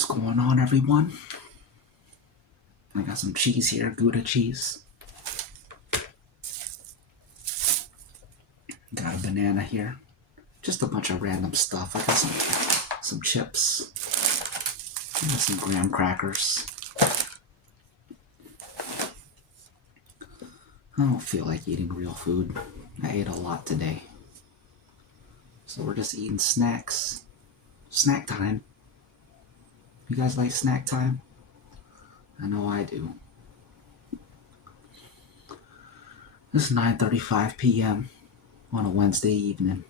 What's going on, everyone? I got some cheese here, Gouda cheese. Got a banana here. Just a bunch of random stuff. I got some chips. I got some graham crackers. I don't feel like eating real food. I ate a lot today. So we're just eating snacks. Snack time. You guys like snack time? I know I do. It's 9:35 p.m. on a Wednesday evening.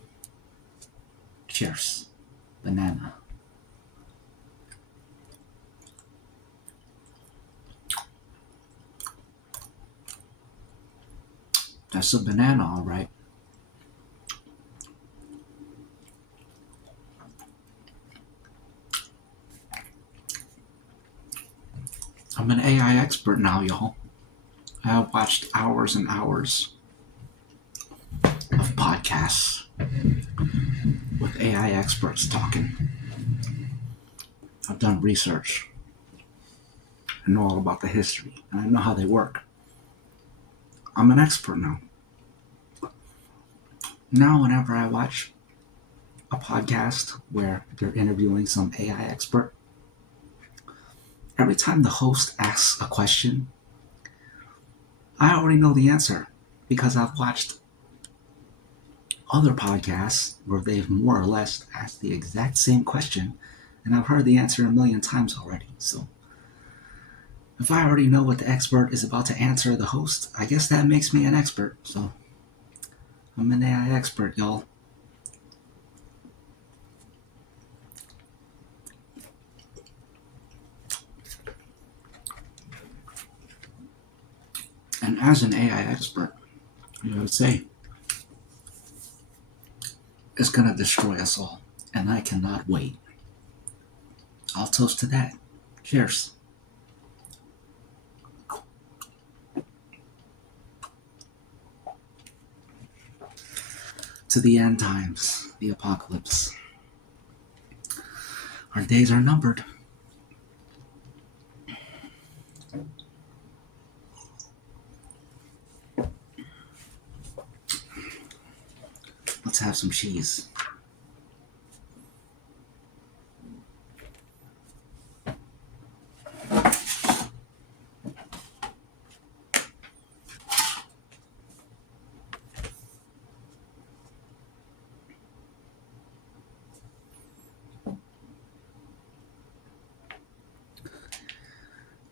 Cheers. Banana. That's a banana, all right. I'm an AI expert now, y'all. I have watched hours and hours of podcasts with AI experts talking. I've done research. I know all about the history, and I know how they work. I'm an expert now. Now, whenever I watch a podcast where they're interviewing some AI expert, every time the host asks a question, I already know the answer because I've watched other podcasts where they've more or less asked the exact same question, and I've heard the answer a million times already. So if I already know what the expert is about to answer the host, I guess that makes me an expert. So I'm an AI expert, y'all. And as an AI expert, I would say it's going to destroy us all. And I cannot wait. I'll toast to that. Cheers. To the end times, the apocalypse. Our days are numbered. Let's have some cheese.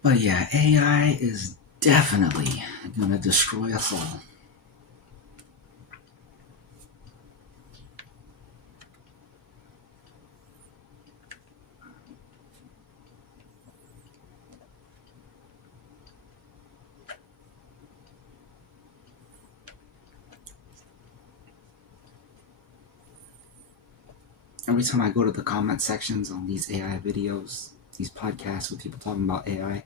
But yeah, AI is definitely going to destroy us all. Every time I go to the comment sections on these AI videos, these podcasts with people talking about AI,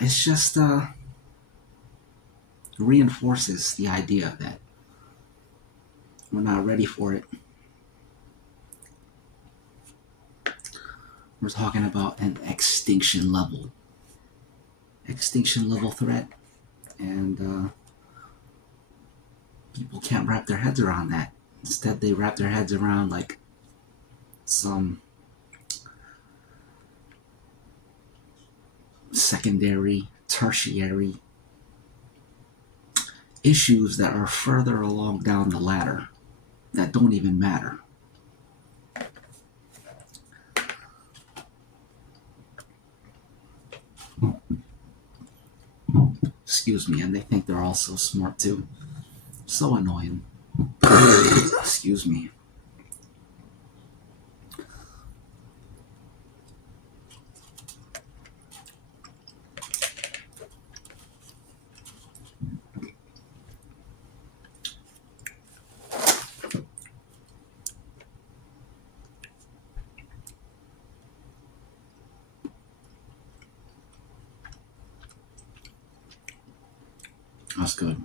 it's just reinforces the idea that we're not ready for it. We're talking about an extinction level threat, and people can't wrap their heads around that. Instead, they wrap their heads around like some secondary, tertiary issues that are further along down the ladder that don't even matter. Excuse me, and they think they're all so smart too. So annoying. Excuse me. That's good.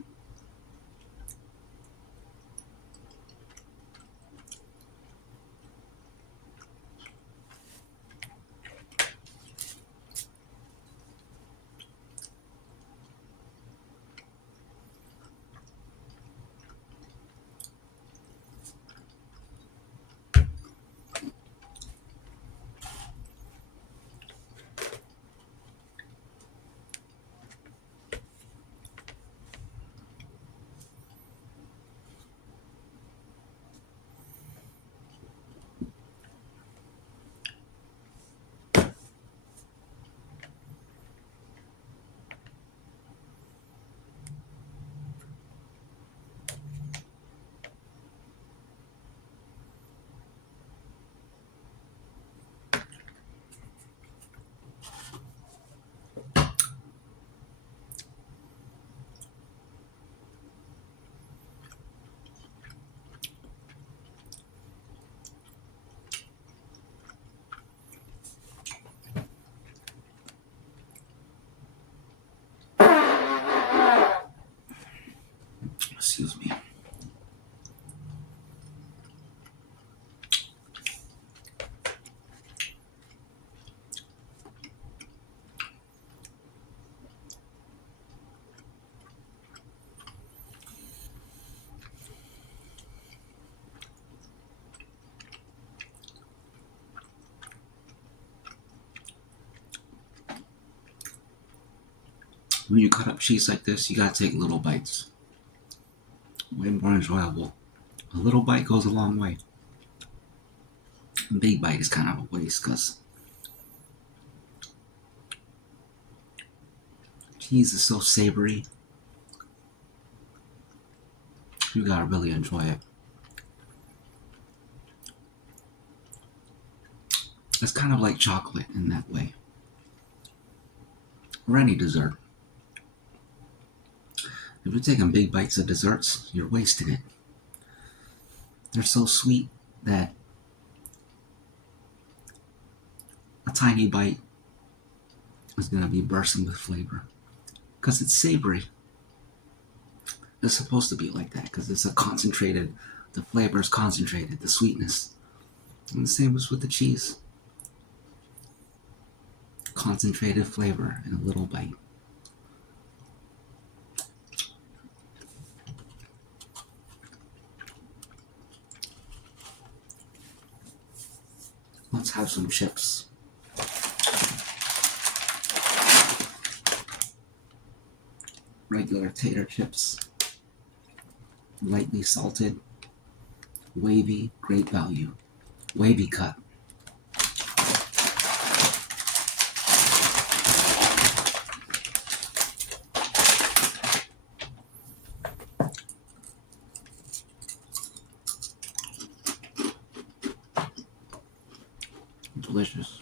When you cut up cheese like this, you gotta take little bites. Way more enjoyable. A little bite goes a long way. A big bite is kind of a waste because cheese is so savory. You gotta really enjoy it. It's kind of like chocolate in that way. Or any dessert. If you're taking big bites of desserts, you're wasting it. They're so sweet that a tiny bite is going to be bursting with flavor. Because it's savory. It's supposed to be like that because it's a concentrated, the flavor is concentrated, the sweetness. And the same as with the cheese. Concentrated flavor in a little bite. Let's have some chips. Regular tater chips. Lightly salted. Wavy, great value. Wavy cut. Delicious.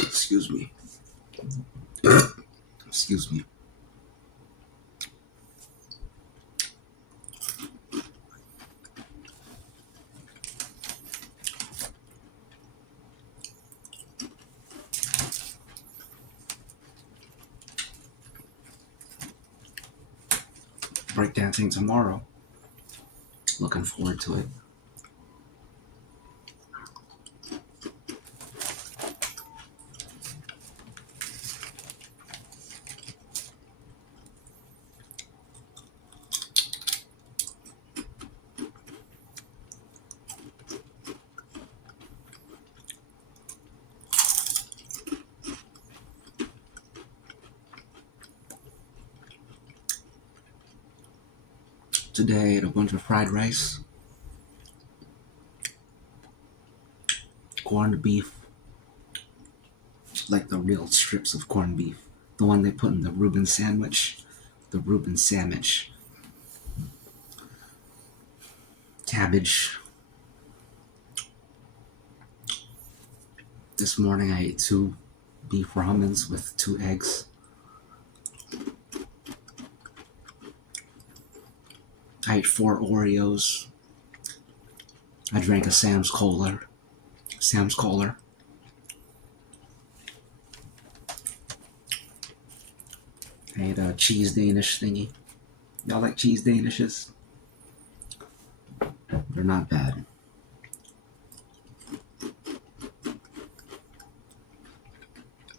Excuse me. Excuse me. Breakdancing tomorrow. Looking forward to it. Today I ate a bunch of fried rice, corned beef, like the real strips of corned beef, the one they put in the Reuben sandwich, cabbage. This morning I ate 2 beef ramens with 2 eggs. I ate 4 Oreos. I drank a Sam's Cola. I ate a cheese Danish thingy. Y'all like cheese Danishes? They're not bad.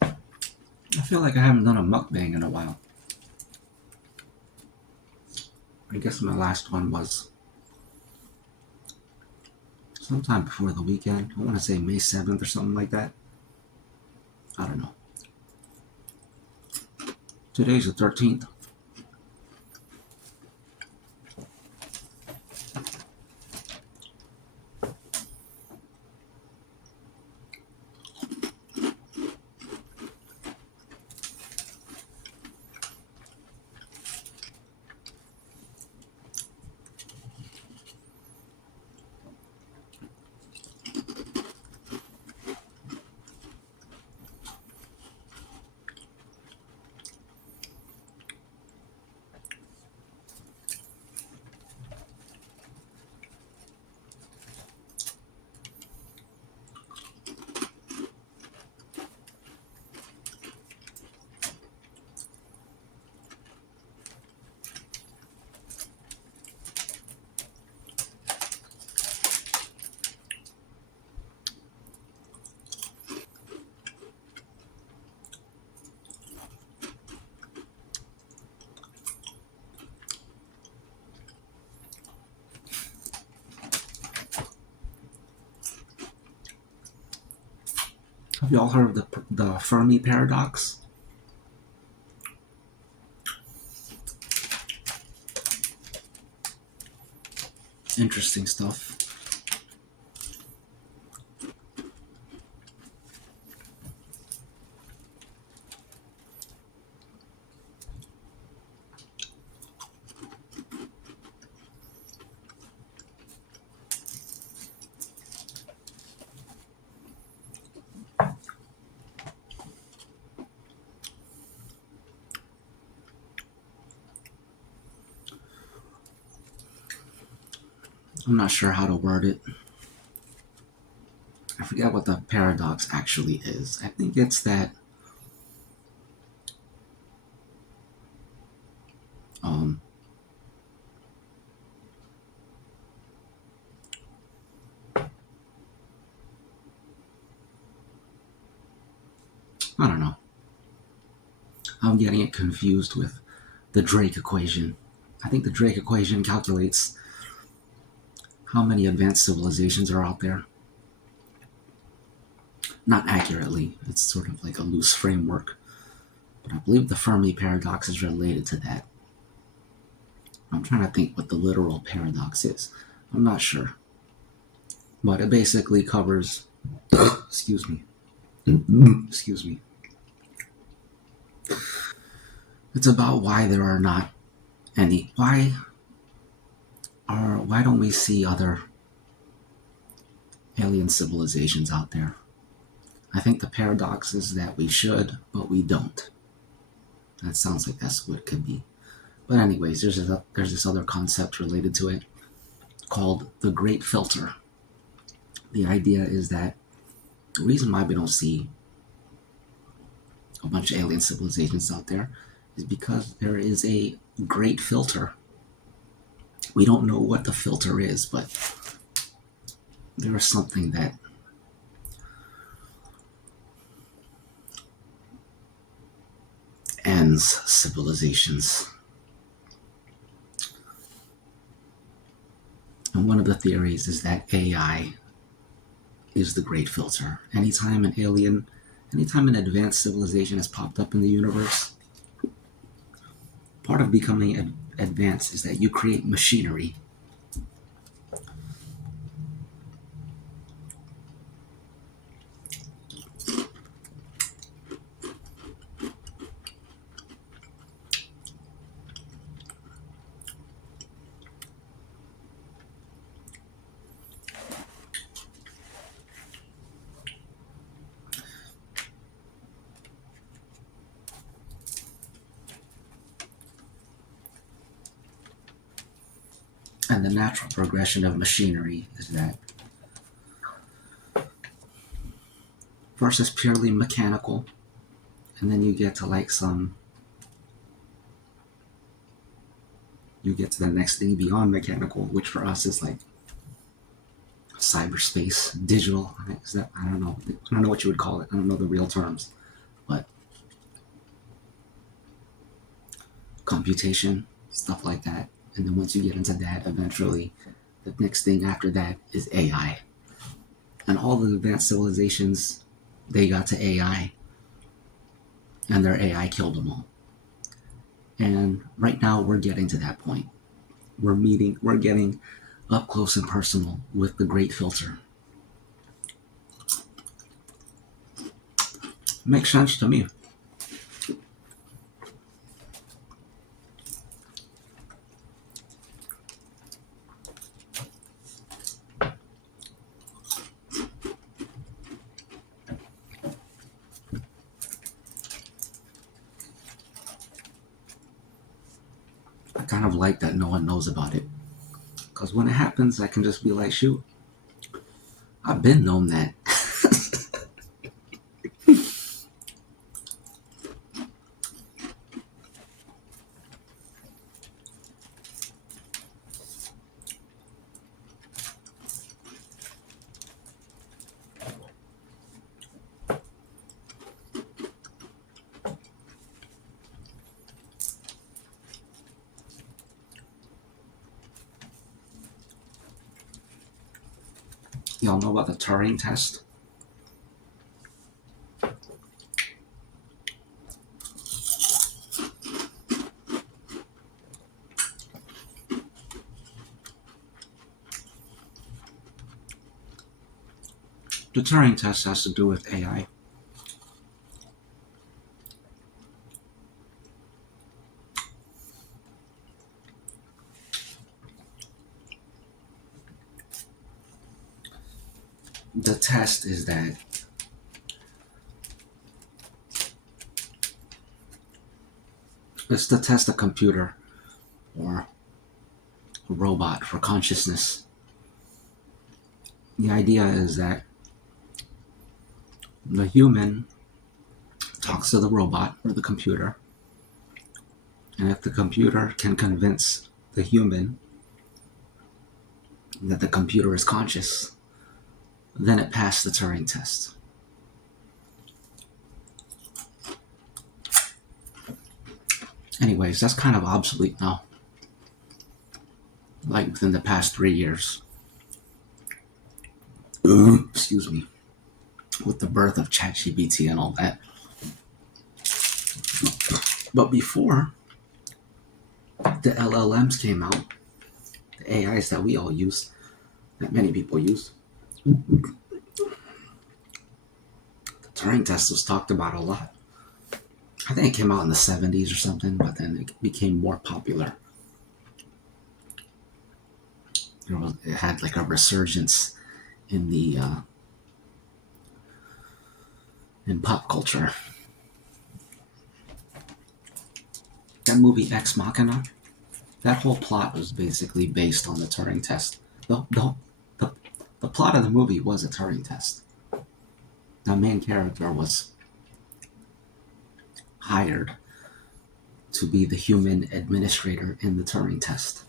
I feel like I haven't done a mukbang in a while. I guess my last one was sometime before the weekend. I want to say May 7th or something like that. I don't know. Today's the 13th. Have you all heard of the Fermi paradox? Interesting stuff. I'm not sure how to word it. I forget what the paradox actually is. I think it's that um, I don't know. I'm getting it confused with the Drake equation. I think the Drake equation calculates how many advanced civilizations are out there. Not accurately, it's sort of like a loose framework. But I believe the Fermi paradox is related to that. I'm trying to think what the literal paradox is. I'm not sure. But it basically covers. Excuse me. Excuse me. It's about why there are not any. Why don't we see other alien civilizations out there? I think the paradox is that we should, but we don't. That sounds like that's what it could be. But anyways, there's this other concept related to it called the Great Filter. The idea is that the reason why we don't see a bunch of alien civilizations out there is because there is a great filter. We don't know what the filter is, but there is something that ends civilizations. And one of the theories is that AI is the great filter. Anytime an advanced civilization has popped up in the universe, part of becoming advanced is that you create machinery. And the natural progression of machinery is that first it's purely mechanical, and then you get to the next thing beyond mechanical, which for us is like cyberspace, digital. Is that, I don't know. I don't know what you would call it. I don't know the real terms, but computation, stuff like that. And then once you get into that, eventually, the next thing after that is AI. And all the advanced civilizations, they got to AI, and their AI killed them all. And right now, we're getting to that point. We're getting up close and personal with the great filter. Makes sense to me. I kind of like that no one knows about it. Because when it happens, I can just be like, shoot, I've been known that. Y'all know about the Turing test? The Turing test has to do with AI. The test is that it's to test a computer or a robot for consciousness. The idea is that the human talks to the robot or the computer, and if the computer can convince the human that the computer is conscious, then it passed the Turing test. Anyways, that's kind of obsolete now. Like within the past 3 years. Excuse me. With the birth of ChatGPT and all that. But before the LLMs came out, the AIs that we all use, that many people use, the Turing test was talked about a lot. I think it came out in the 70s or something, but then it became more popular. It had like a resurgence in the in pop culture. That movie Ex Machina, that whole plot was basically based on the Turing test. The plot of the movie was a Turing test. The main character was hired to be the human administrator in the Turing test.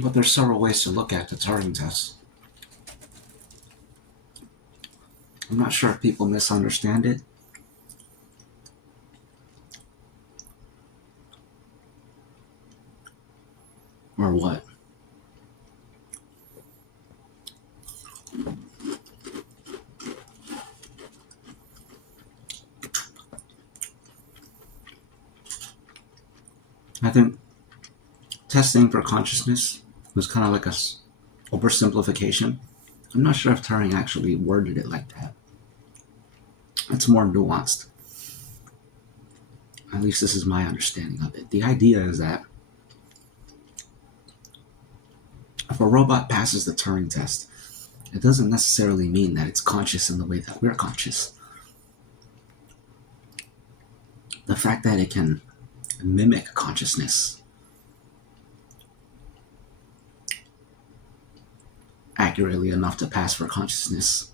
But there's several ways to look at the Turing test. I'm not sure if people misunderstand it. Or what. I think testing for consciousness was kind of like a oversimplification. I'm not sure if Turing actually worded it like that. It's more nuanced. At least this is my understanding of it. The idea is that if a robot passes the Turing test, it doesn't necessarily mean that it's conscious in the way that we're conscious. The fact that it can mimic consciousness accurately enough to pass for consciousness,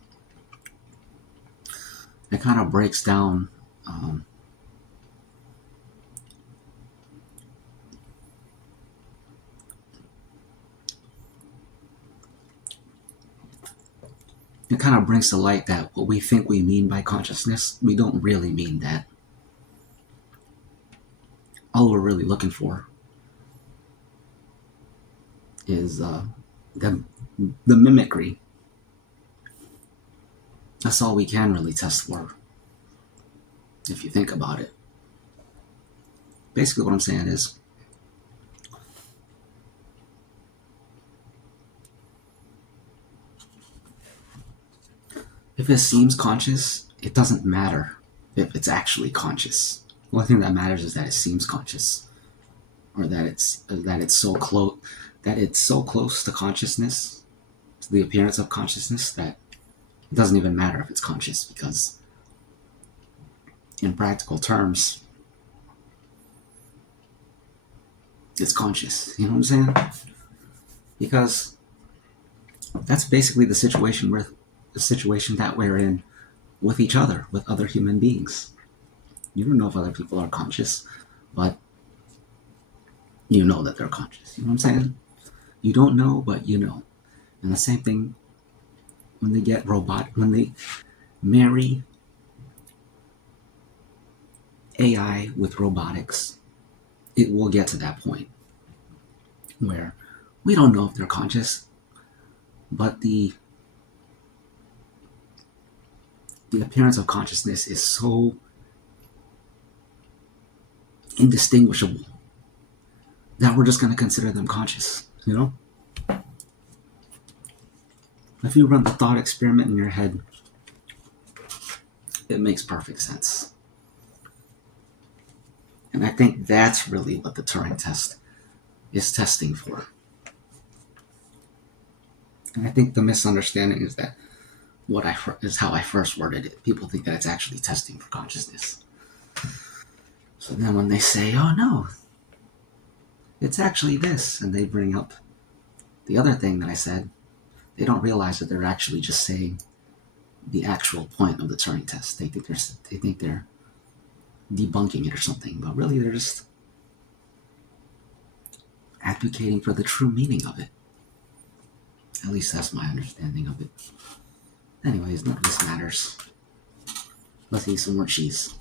it kind of breaks down it kind of brings to light that what we think we mean by consciousness, we don't really mean that. All we're really looking for is the mimicry. That's all we can really test for, if you think about it. Basically what I'm saying is, if it seems conscious, it doesn't matter if it's actually conscious. The only thing that matters is that it seems conscious, or that it's so close to consciousness, to the appearance of consciousness, that it doesn't even matter if it's conscious, because in practical terms, it's conscious. You know what I'm saying? Because that's basically the situation that we're in with each other, with other human beings. You don't know if other people are conscious, but you know that they're conscious. You know what I'm saying? You don't know, but you know. And the same thing when they marry AI with robotics, it will get to that point where we don't know if they're conscious, but the appearance of consciousness is so indistinguishable that we're just going to consider them conscious, you know? If you run the thought experiment in your head, it makes perfect sense. And I think that's really what the Turing test is testing for. And I think the misunderstanding is that is how I first worded it. People think that it's actually testing for consciousness. So then when they say, oh no, it's actually this, and they bring up the other thing that I said, they don't realize that they're actually just saying the actual point of the Turing test. They think they're debunking it or something, but really they're just advocating for the true meaning of it. At least that's my understanding of it. Anyways, none of this matters. Let's eat some more cheese.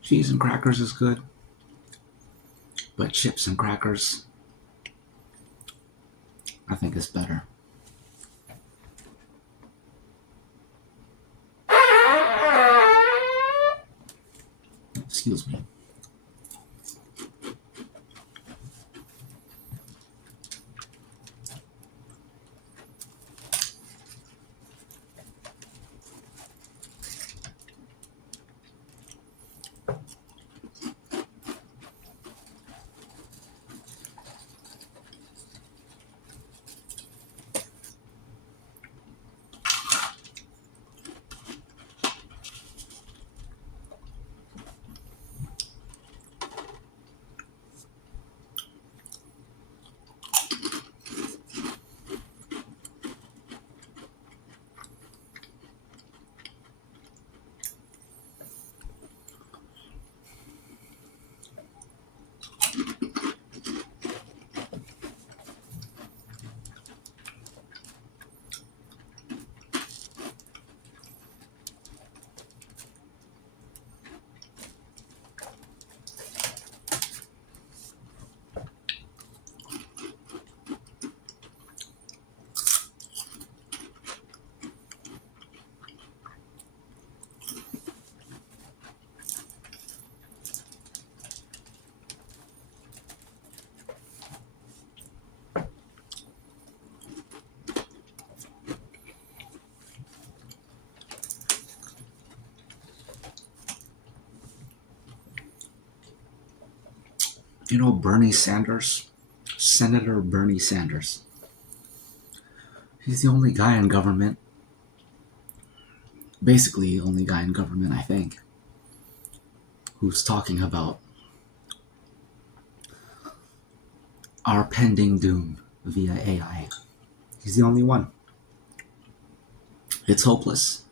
Cheese and crackers is good, but chips and crackers, I think it's better. Excuse me. You know Bernie Sanders? Senator Bernie Sanders. He's the only guy in government, basically the only guy in government, I think, who's talking about our pending doom via AI. He's the only one. It's hopeless.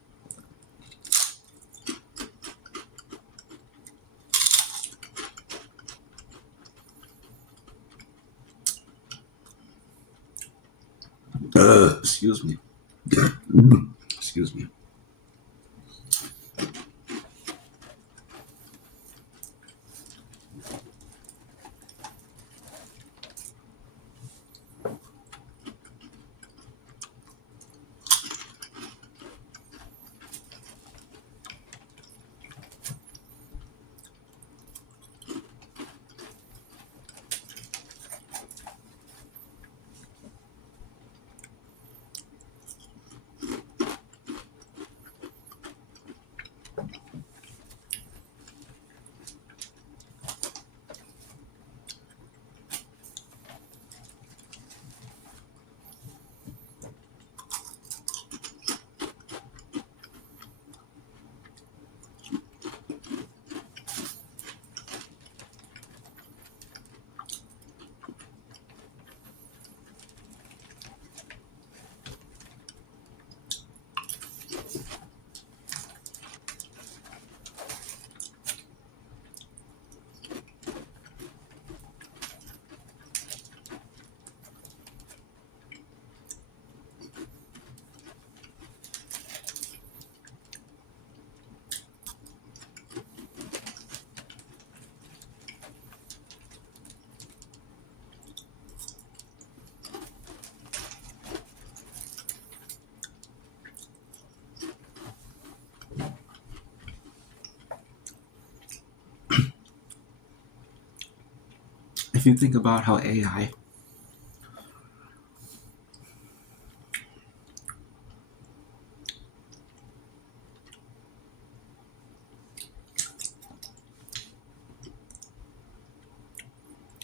Excuse me. Excuse me. If you think about how AI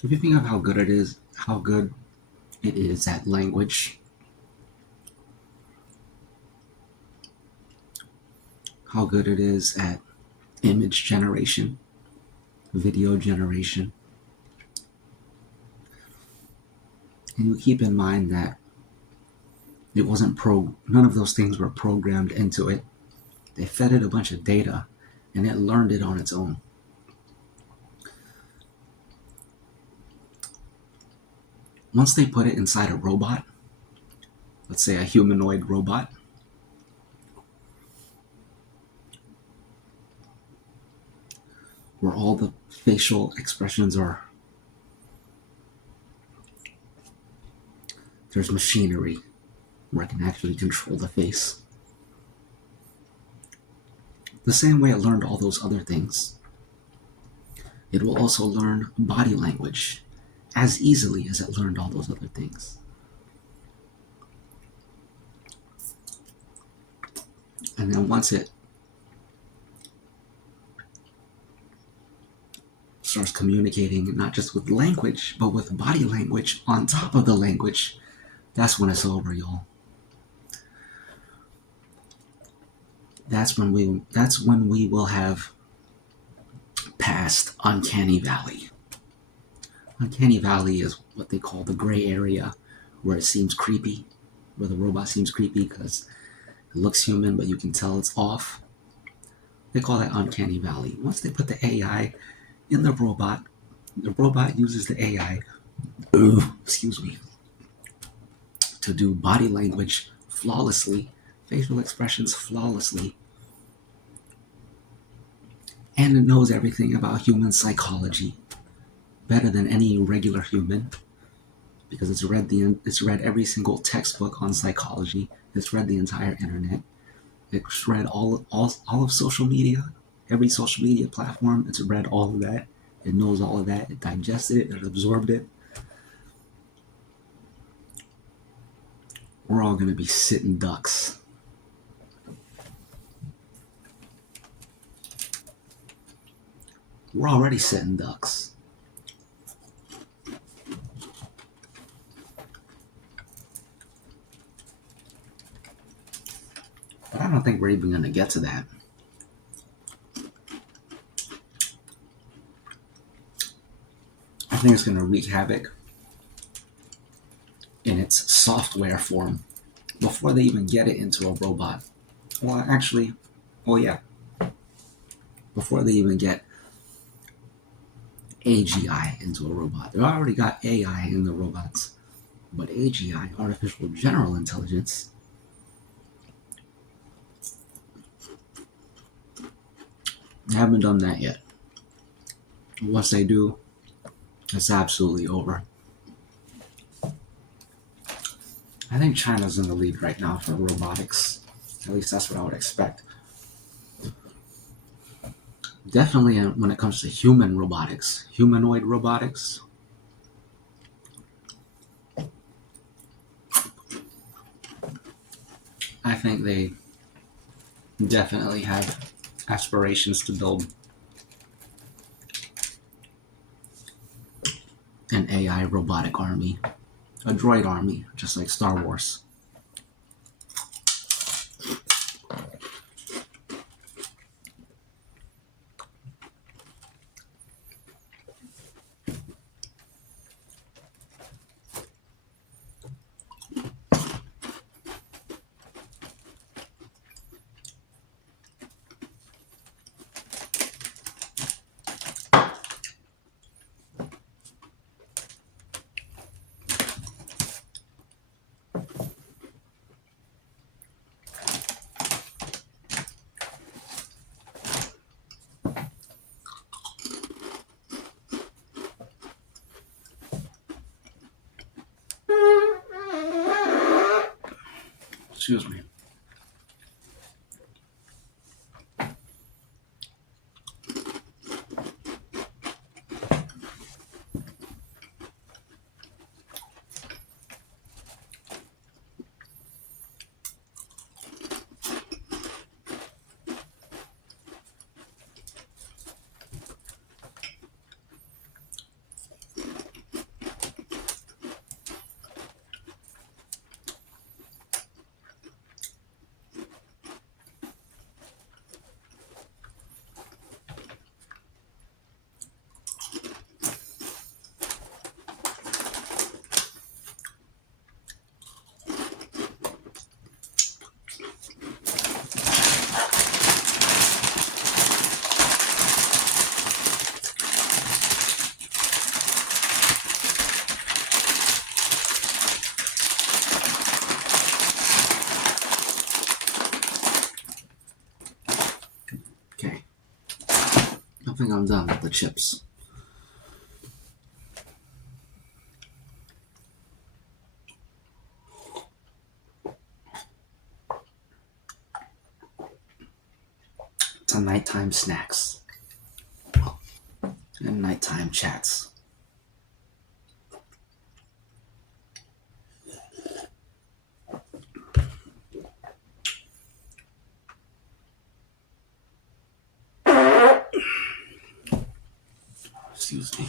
if you think of how good it is at language, how good it is at image generation, video generation, and you keep in mind that it wasn't none of those things were programmed into it. They fed it a bunch of data and it learned it on its own. Once they put it inside a robot, let's say a humanoid robot, where all the facial expressions there's machinery where it can actually control the face. The same way it learned all those other things, it will also learn body language as easily as it learned all those other things. And then once it starts communicating not just with language, but with body language on top of the language, that's when it's over, y'all. That's when we will have passed Uncanny Valley. Uncanny Valley is what they call the gray area, where it seems creepy, where the robot seems creepy because it looks human, but you can tell it's off. They call that Uncanny Valley. Once they put the AI in the robot uses the AI, excuse me, to do body language flawlessly, facial expressions flawlessly, and it knows everything about human psychology better than any regular human, because it's read every single textbook on psychology. It's read the entire internet. It's read all of social media, every social media platform. It's read all of that. It knows all of that. It digested it. It absorbed it. We're all going to be sitting ducks. We're already sitting ducks. But I don't think we're even going to get to that. I think it's going to wreak havoc in its software form before they even get it into a robot. Before they even get AGI into a robot. They already got AI in the robots, but AGI, artificial general intelligence, they haven't done that yet. Once they do, it's absolutely over. I think China's in the lead right now for robotics. At least that's what I would expect. Definitely when it comes to human robotics, humanoid robotics, I think they definitely have aspirations to build an AI robotic army, a droid army, just like Star Wars. Excuse me. Okay. I think I'm done with the chips. To nighttime snacks and nighttime chats. Excuse me.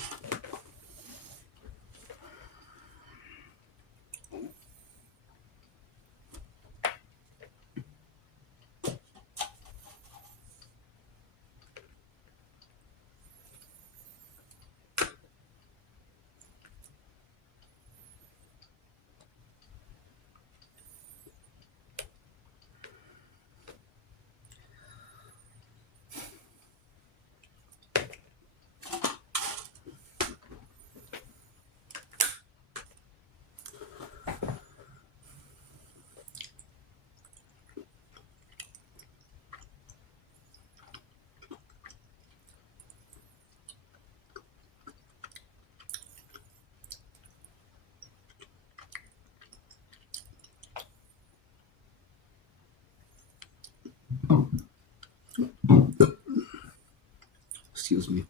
Excuse me.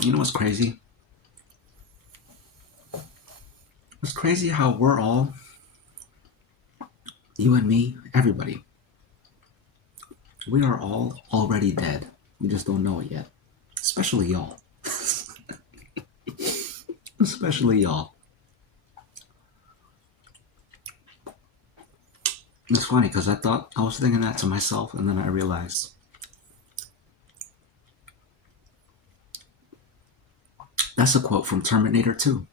You know what's crazy? It's crazy how we're all, you and me, everybody, we are all already dead. We just don't know it yet. Especially y'all. Especially y'all. It's funny because I was thinking that to myself, and then I realized that's a quote from Terminator 2,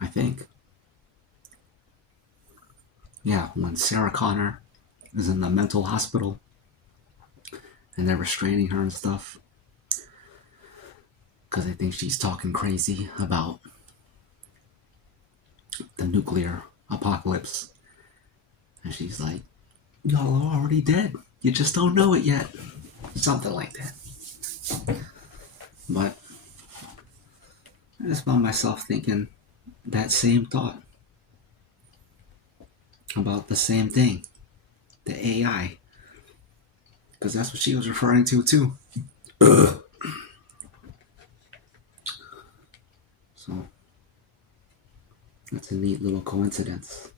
I think. Yeah, when Sarah Connor is in the mental hospital and they're restraining her and stuff because they think she's talking crazy about the nuclear apocalypse. And she's like, y'all are already dead. You just don't know it yet. Something like that. But I just found myself thinking that same thought about the same thing, the AI. Because that's what she was referring to too. So that's a neat little coincidence.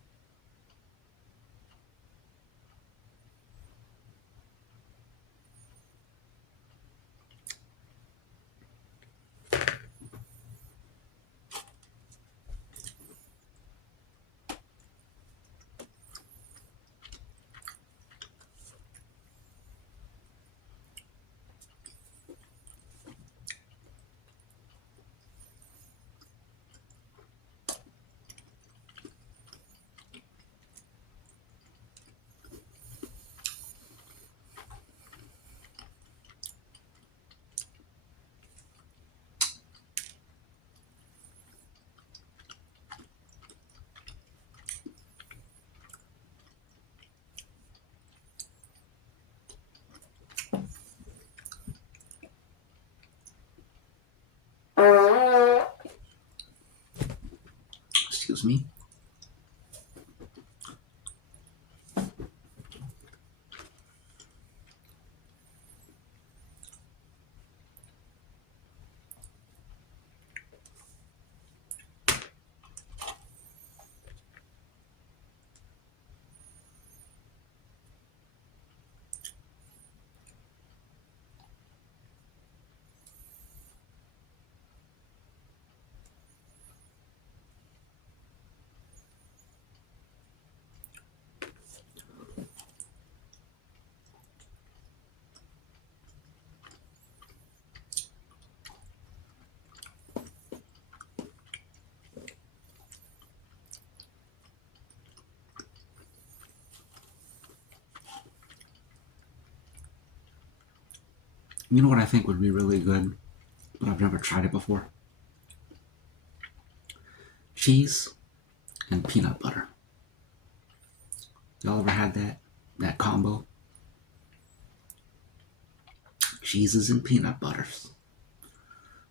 Excuse me. You know what I think would be really good, but I've never tried it before? Cheese and peanut butter. Y'all ever had that combo? Cheeses and peanut butters.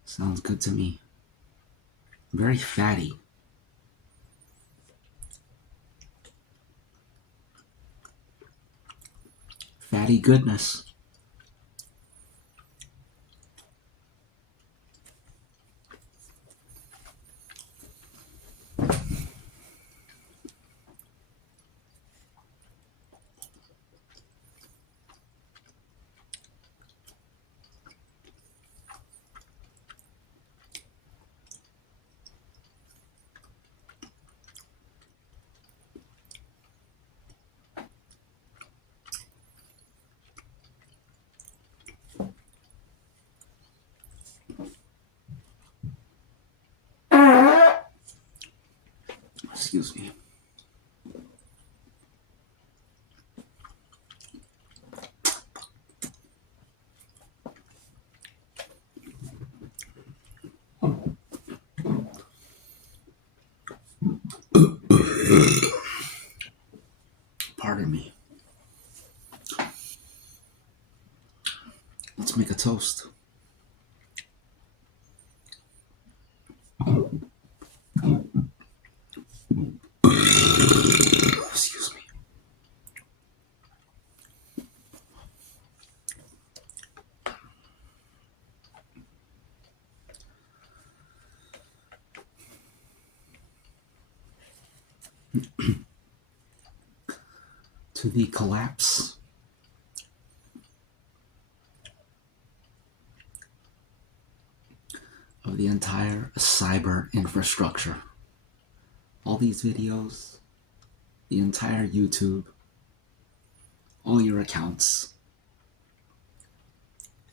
Sounds good to me. Very fatty. Fatty goodness. Excuse me. Pardon me. Let's make a toast. Excuse me. To the collapse of the entire cyber infrastructure. All these videos, the entire YouTube, all your accounts,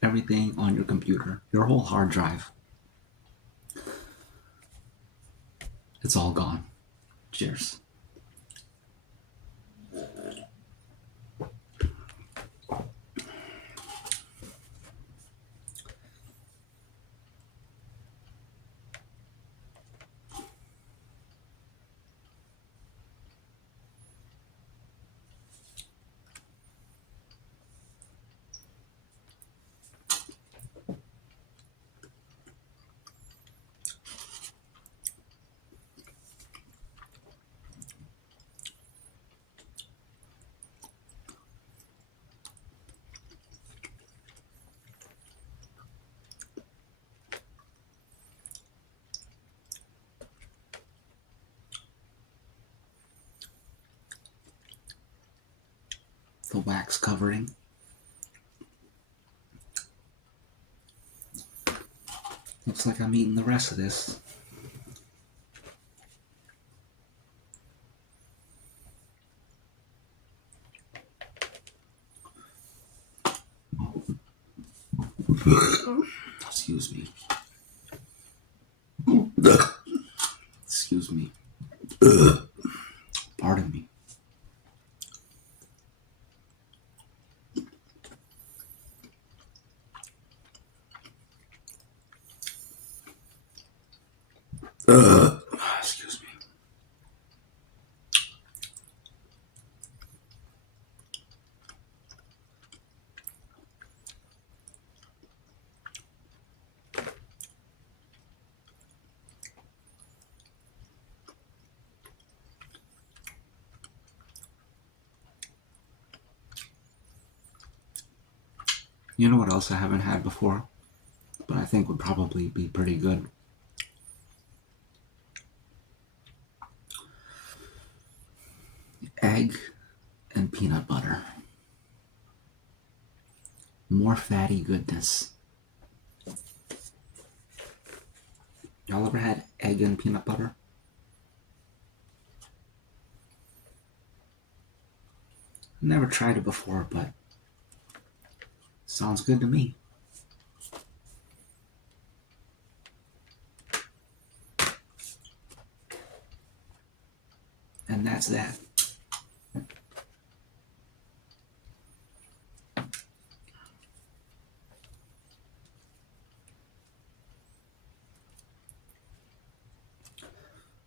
everything on your computer, your whole hard drive. It's all gone. Cheers. The wax covering. Looks like I'm eating the rest of this. Excuse me. Excuse me. Pardon me. Excuse me. You know what else I haven't had before, but I think would probably be pretty good? Egg and peanut butter. More fatty goodness. Y'all ever had egg and peanut butter? Never tried it before, but sounds good to me. And that's that.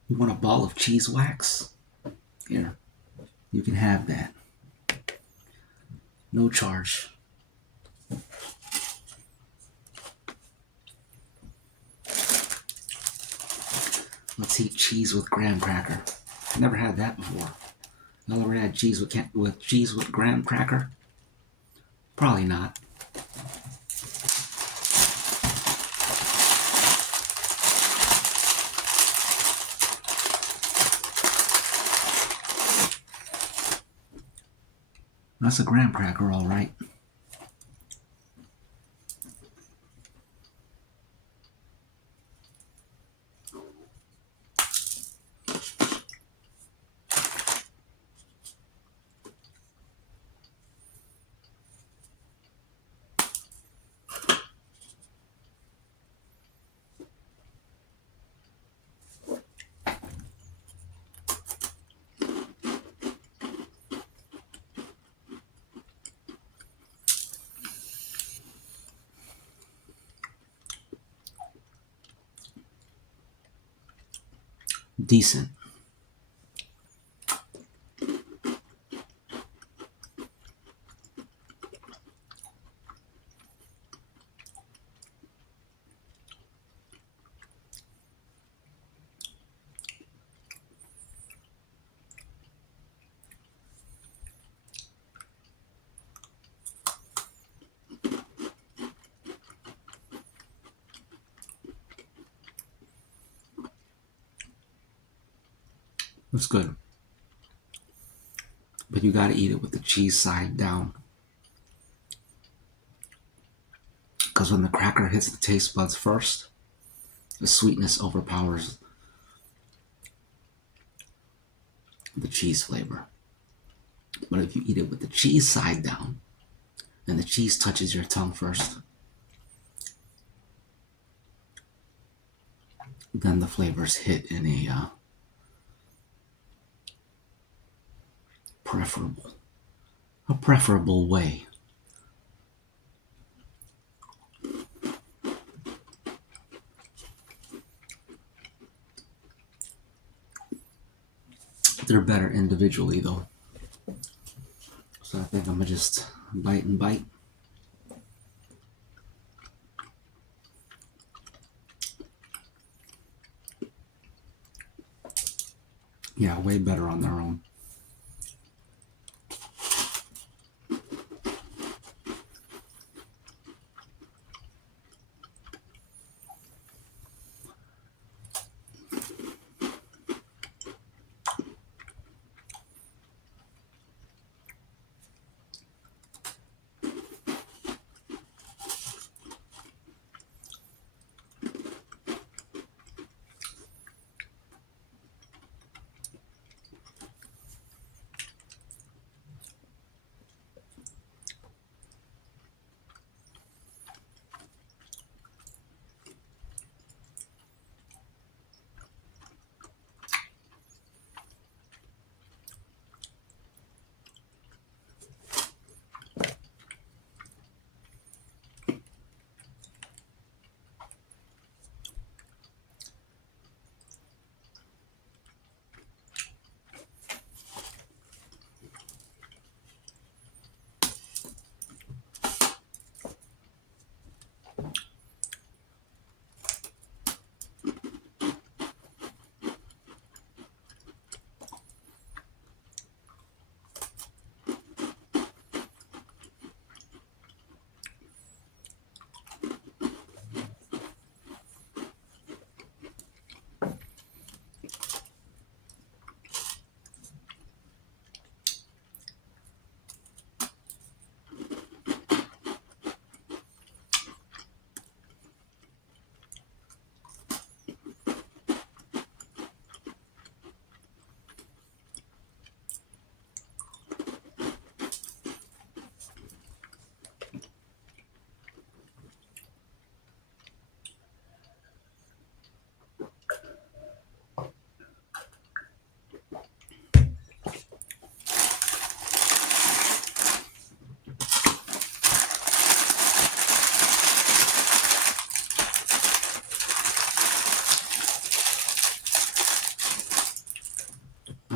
You want a ball of cheese wax? Here, you can have that. No charge. Let's eat cheese with graham cracker. I never had that before. Y'all ever had cheese with graham cracker? Probably not. That's a graham cracker, all right. Decent. It's good. But you gotta eat it with the cheese side down. Because when the cracker hits the taste buds first, the sweetness overpowers the cheese flavor. But if you eat it with the cheese side down, and the cheese touches your tongue first, then the flavors hit in a preferable way. They're better individually though. So I think I'm gonna just bite and bite. Yeah, way better on their own.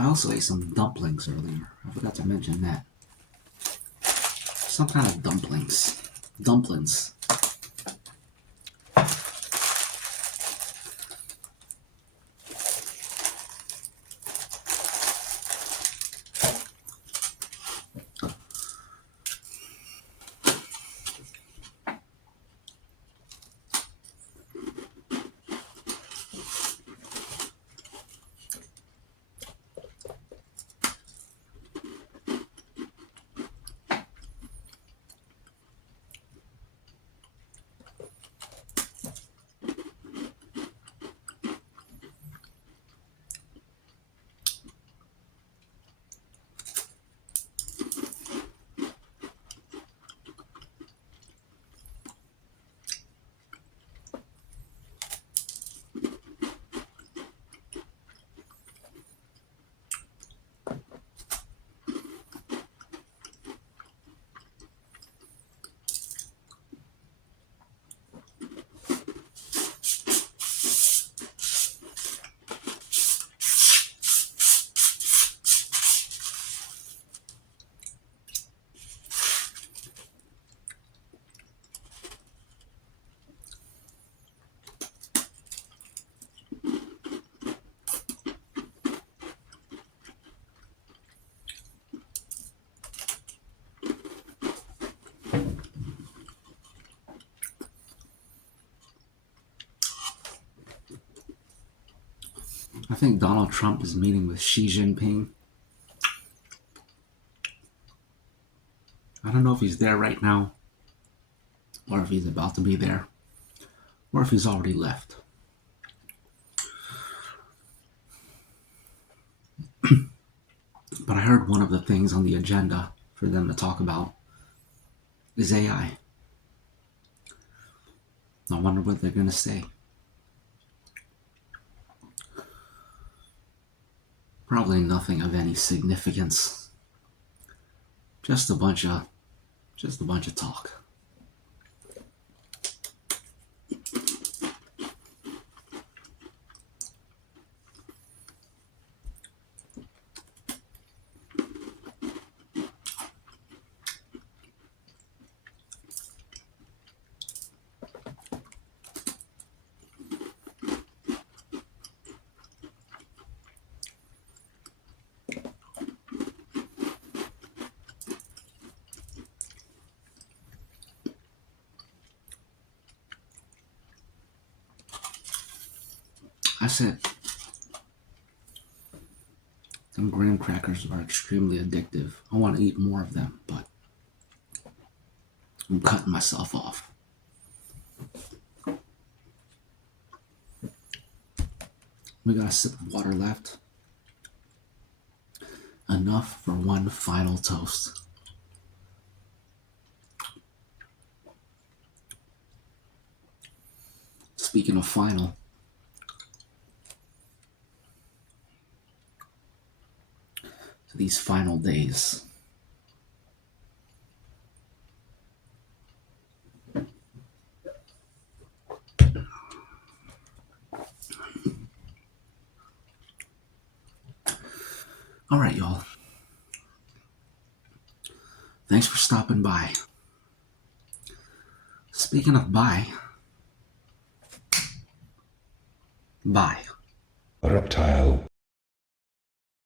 also ate some dumplings earlier. I forgot to mention that. Some kind of dumplings. Dumplings. I think Donald Trump is meeting with Xi Jinping. I don't know if he's there right now, or if he's about to be there, or if he's already left. But I heard one of the things on the agenda for them to talk about is AI. I wonder what they're going to say. Probably nothing of any significance. Just a bunch of talk. I said some graham crackers are extremely addictive. I want to eat more of them, but I'm cutting myself off. We got a sip of water left. Enough for one final toast. Speaking of final, these final days. All right, y'all. Thanks for stopping by. Speaking of bye. Reptile